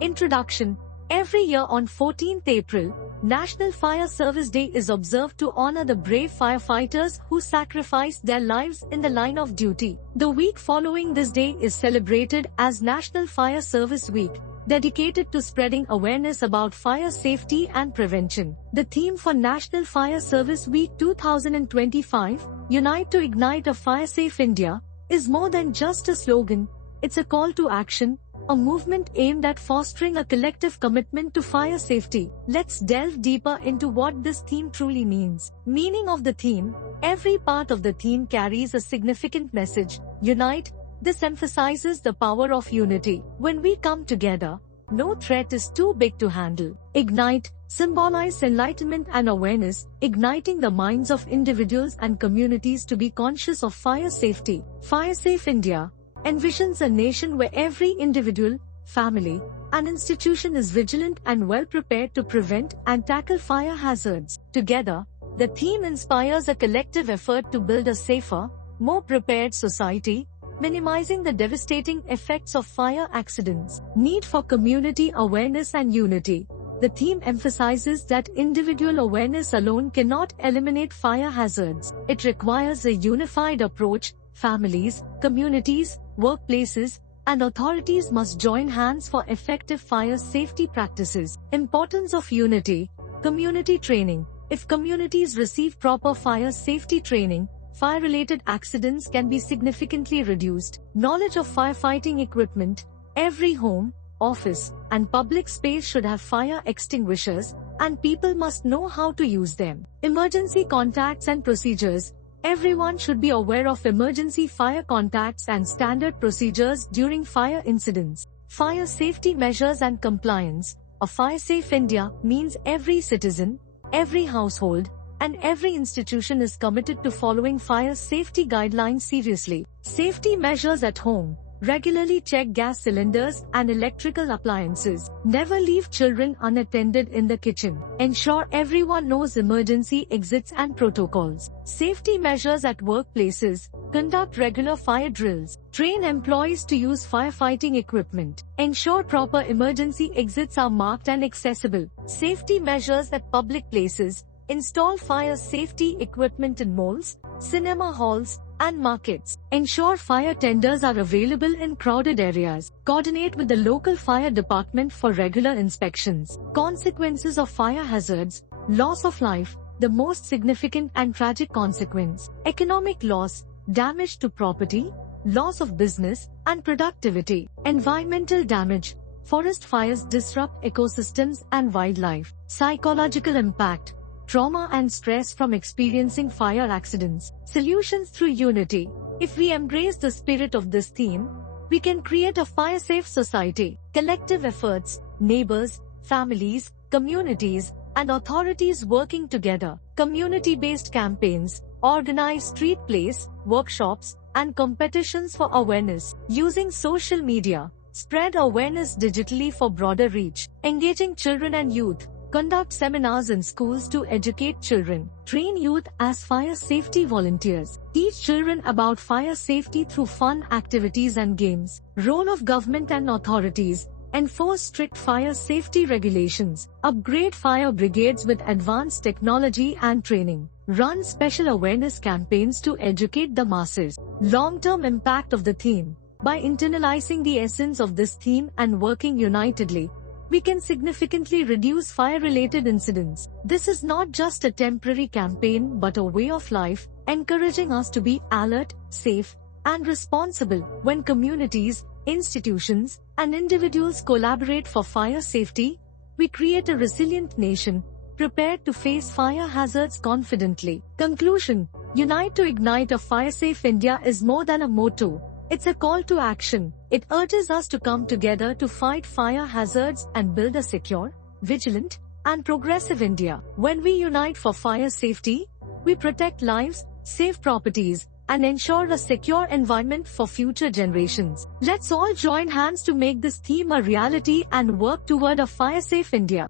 Introduction. Every year on 14th April, National Fire Service Day is observed to honor the brave firefighters who sacrificed their lives in the line of duty. The week following this day is celebrated as National Fire Service Week, dedicated to spreading awareness about fire safety and prevention. The theme for National Fire Service Week 2025, Unite to Ignite a Fire-Safe India, is more than just a slogan. It's a call to action, a movement aimed at fostering a collective commitment to fire safety. Let's delve deeper into what this theme truly means. Meaning of the theme. Every part of the theme carries a significant message. Unite. This emphasizes the power of unity. When we come together, no threat is too big to handle. Ignite symbolizes enlightenment and awareness, igniting the minds of individuals and communities to be conscious of fire safety. Fire Safe India envisions a nation where every individual, family, and institution is vigilant and well prepared to prevent and tackle fire hazards. Together, the theme inspires a collective effort to build a safer, more prepared society, minimizing the devastating effects of fire accidents. Need for community awareness and unity. The theme emphasizes that individual awareness alone cannot eliminate fire hazards. It requires a unified approach. Families, communities, workplaces, and authorities must join hands for effective fire safety practices. Importance of unity. Community training. If communities receive proper fire safety training, fire-related accidents can be significantly reduced. Knowledge of firefighting equipment. Every home, office, and public space should have fire extinguishers, and people must know how to use them. Emergency contacts and procedures. Everyone should be aware of emergency fire contacts and standard procedures during fire incidents. Fire safety measures and compliance. A fire-safe India means every citizen, every household, and every institution is committed to following fire safety guidelines seriously. Safety measures at home. Regularly check gas cylinders and electrical appliances. Never leave children unattended in the kitchen. Ensure everyone knows emergency exits and protocols. Safety measures at workplaces. Conduct regular fire drills. Train employees to use firefighting equipment. Ensure proper emergency exits are marked and accessible. Safety measures at public places. Install fire safety equipment in malls, cinema halls, and markets. Ensure fire tenders are available in crowded areas. Coordinate with the local fire department for regular inspections. Consequences of fire hazards. Loss of life, the most significant and tragic consequence. Economic loss, damage to property, loss of business and productivity. Environmental damage. Forest fires disrupt ecosystems and wildlife. Psychological impact. Trauma and stress from experiencing fire accidents. Solutions through unity. If we embrace the spirit of this theme, we can create a fire-safe society. Collective efforts, neighbors, families, communities, and authorities working together. Community-based campaigns, organize street plays, workshops, and competitions for awareness. Using social media, spread awareness digitally for broader reach. Engaging children and youth. Conduct seminars in schools to educate children. Train youth as fire safety volunteers. Teach children about fire safety through fun activities and games. Role of government and authorities. Enforce strict fire safety regulations. Upgrade fire brigades with advanced technology and training. Run special awareness campaigns to educate the masses. Long-term impact of the theme. By internalizing the essence of this theme and working unitedly, we can significantly reduce fire-related incidents. This is not just a temporary campaign but a way of life, encouraging us to be alert, safe, and responsible. When communities, institutions, and individuals collaborate for fire safety, we create a resilient nation, prepared to face fire hazards confidently. Conclusion. Unite to Ignite a Fire-Safe India is more than a motto. It's a call to action. It urges us to come together to fight fire hazards and build a secure, vigilant, and progressive India. When we unite for fire safety, we protect lives, save properties, and ensure a secure environment for future generations. Let's all join hands to make this theme a reality and work toward a fire-safe India.